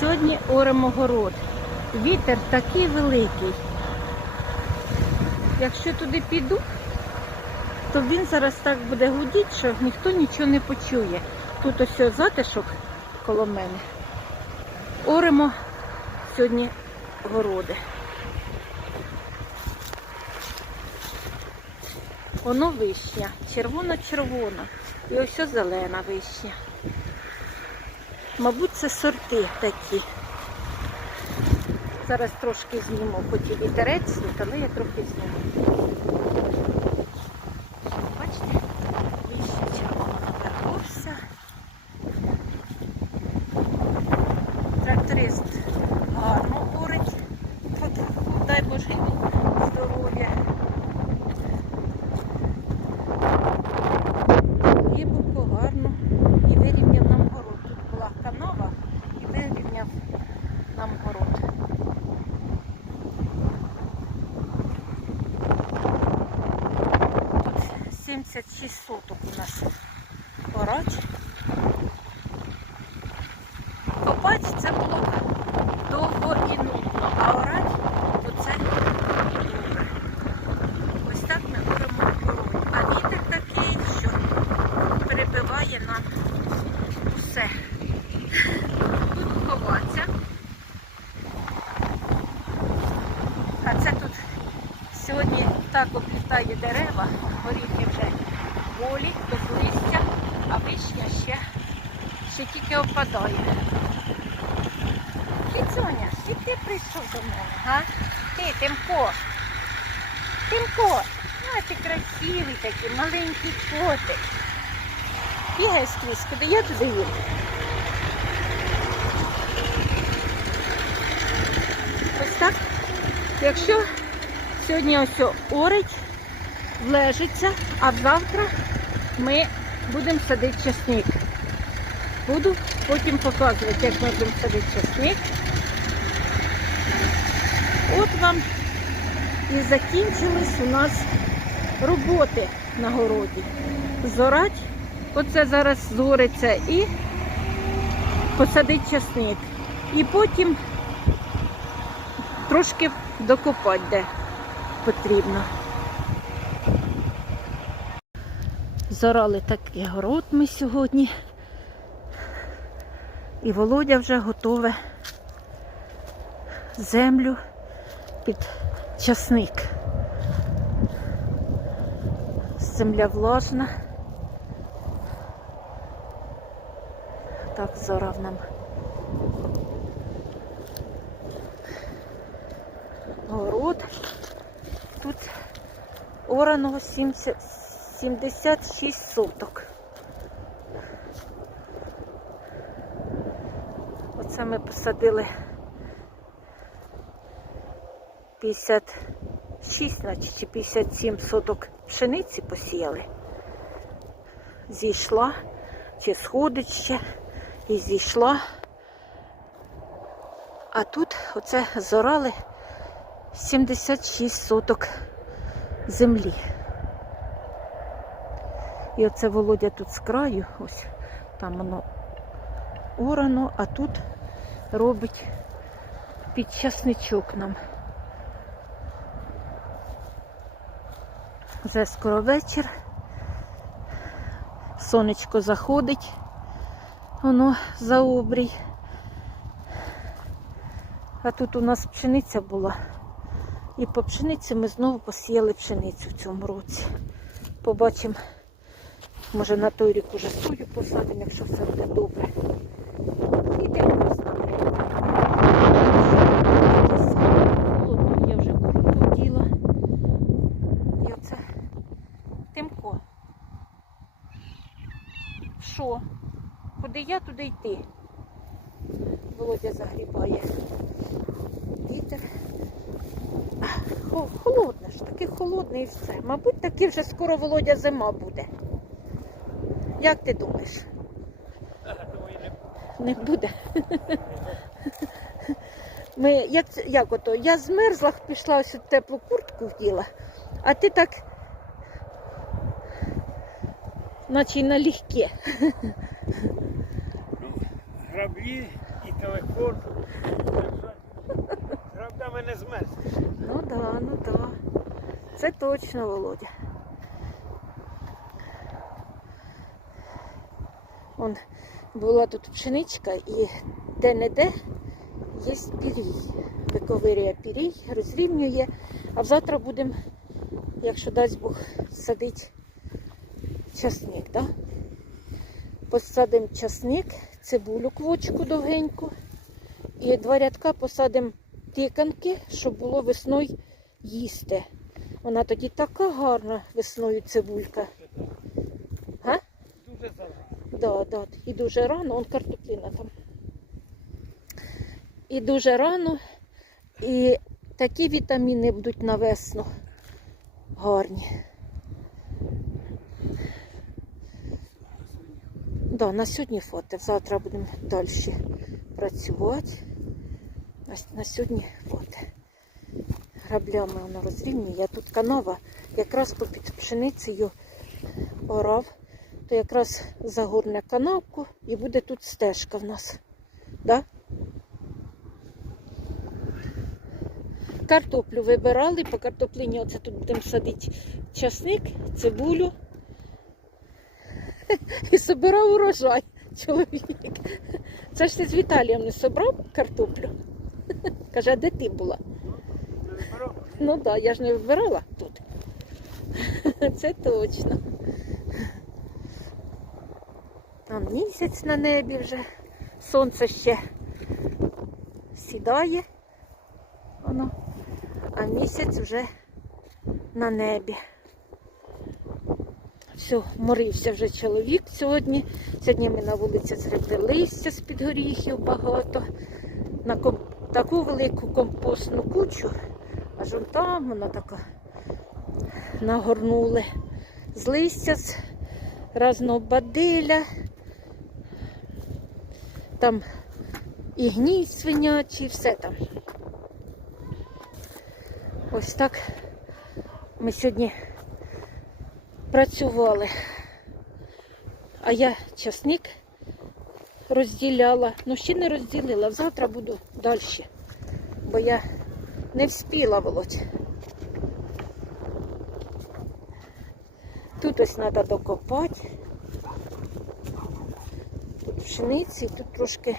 Сьогодні оремо город. Вітер такий великий. Якщо туди піду, то він зараз так буде гудіти, що ніхто нічого не почує. Тут ось затишок коло мене. Оремо сьогодні городи. Воно вишня, червоно-червона. І ось зелена вишня. Мабуть, це сорти такі. Зараз трошки зніму, хоч і вітерець, але я трохи зніму. Нам город. Тут 76 соток у нас орать. Копати це було б довго і нудно, а орать то це добре. Ось так ми оремо город. А вітер такий, що перебиває нам усе. Будемо ховатися. А це тут сьогодні так облітає дерева, горіхи вже голі, без листя, а вишня ще, ще тільки опадає. Кицюня, і ти прийшов до мене, га? Ти, Тимко. Тимко, а ти красивий такий, маленький котик. Бігай скрізь, куди я туди їду. Ось так. Якщо сьогодні ось орить, влежиться, а завтра ми будемо садити часник. Буду потім показувати, як ми будемо садити часник. От вам і закінчились у нас роботи на городі. Зорать, оце зараз зориться і посадить часник. І потім трошки докопати де потрібно. Зорали такий город ми сьогодні. І Володя вже готове землю під часник. Земля влажна. Так зорав нам. Город. Тут ораного 70, 76 соток. Оце ми посадили 56, значить, чи 57 соток пшениці посіяли. Зійшла, чи сходить ще, і зійшла. А тут оце зорали 76 соток землі. І оце Володя тут з краю, ось там воно орано, а тут робить під часничок нам. Вже скоро вечір. Сонечко заходить, воно за обрій. А тут у нас пшениця була. І по пшениці ми знову посіяли пшеницю в цьому році. Побачимо, може на той рік уже сою посадимо, якщо все буде добре. З нами. Холодно, я вже куртку вділа. І оце Тимко. Що? Куди я, туди йти? Володя загрібає. Вітер. Хо- Холодне ж, таки холодне і все. Мабуть, таки вже скоро Володя зима буде. Як ти думаєш? Не буде. Ми, як, як ото, я змерзла, пішла ось теплу куртку вділа, а ти так, наче й налегке. Граблі і телефон. Правда, мене змерз. Ну да, ну да. Це точно, Володя. Он була тут пшеничка і де-не-де є пірій. Виковирює пірій, розрівнює. А завтра будемо, якщо дасть Бог, садити часник, да? Посадимо часник, цибулю квочку довгеньку. І два рядка посадимо тиканки, щоб було весною їсти. Вона тоді така гарна весною цибулька. Дуже зараз. Да, да. І дуже рано, он картоплина там. І дуже рано. І такі вітаміни будуть на весну. Гарні. Да, на сьогодні фото. Завтра будемо далі працювати. На, сьогодні фото. Граблями воно розрівнює. Тут канава якраз попід пшеницею орав то якраз загорне канавку і буде тут стежка в нас. Да? Картоплю вибирали, по картоплині оце тут будемо садити часник, цибулю. І собирав урожай чоловік. Це ж ти з Віталієм не собрав картоплю? Каже, а де ти була? Ну так, да, я ж не вибирала тут. Це точно. Там місяць на небі вже. Сонце ще сідає. Воно. А місяць вже на небі. Все, морився вже чоловік сьогодні. Сьогодні ми на вулиці згребли листя з-під горіхів багато. На ком... таку велику компостну кучу, аж вон там вона така нагорнули з листя, з разного бадиля. Там і гній свинячий, все там. Ось так ми сьогодні працювали. А я часник розділяла. Ну, ще не розділила. Завтра буду далі. Бо я не вспіла, Володь. Тут ось треба докопати. Пшениці, тут трошки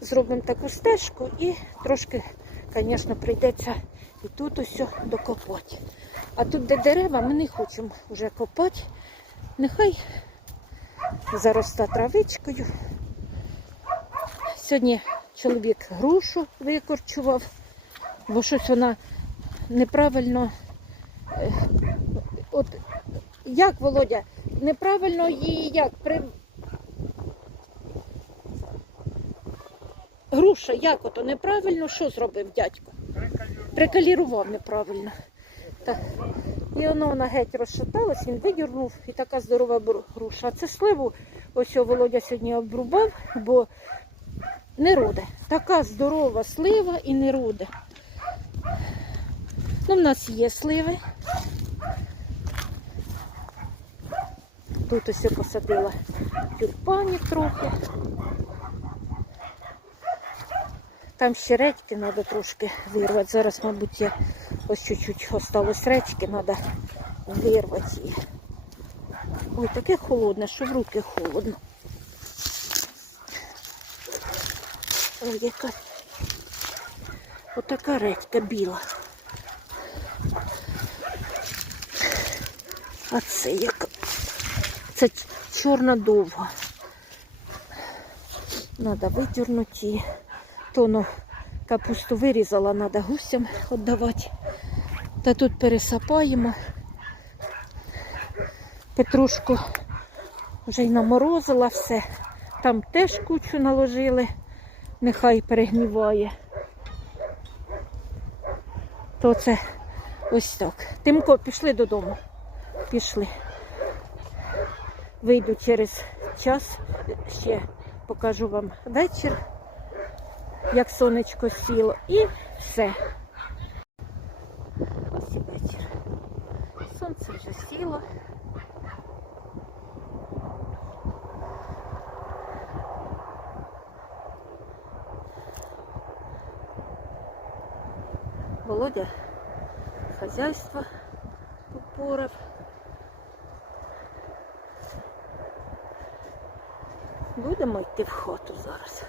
зробимо таку стежку і трошки, звісно, прийдеться і тут ось докопати. А тут, де дерева, ми не хочемо вже копати. Нехай зароста травичкою. Сьогодні чоловік грушу викорчував, бо щось вона неправильно. е, От як, Володя, неправильно її як при. Груша, як ото неправильно, що зробив дядько? Прикалірував неправильно. Так. І воно вона геть розшаталась, він видірнув і така здорова груша. А це сливу ось Володя сьогодні обрубав, бо не роде. Така здорова слива і не роде. Ну, в нас є сливи. Тут ось я посадила тюльпанів трохи. Там ще редьки треба трошки вирвати. Зараз, мабуть, я ось чуть-чуть осталось редьки, треба вирвати її. Ой, таке холодне, що в руки холодно. Ой, яка отака редька біла. А це яка? Це чорна довга. Треба видірнути її. То ну, капусту вирізала, треба гусям віддавати. Та тут пересапаємо. Петрушку вже й наморозила все. Там теж кучу наложили, нехай перегніває. То це ось так. Тимко, пішли додому. Пішли. Вийду через час, ще покажу вам вечір, як сонечко сіло. І все. Ось і вечір. Сонце вже сіло. Володя хазяйство упоров. Будемо йти в хату зараз.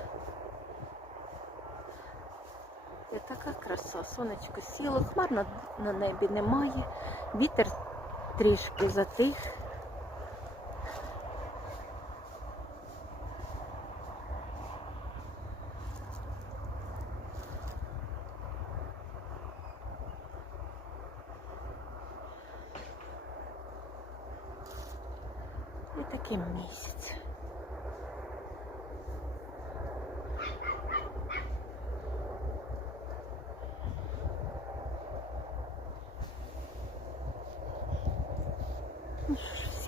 Така краса, сонечко сіло, хмар на, на небі немає, вітер трішки затих. І такий місяць.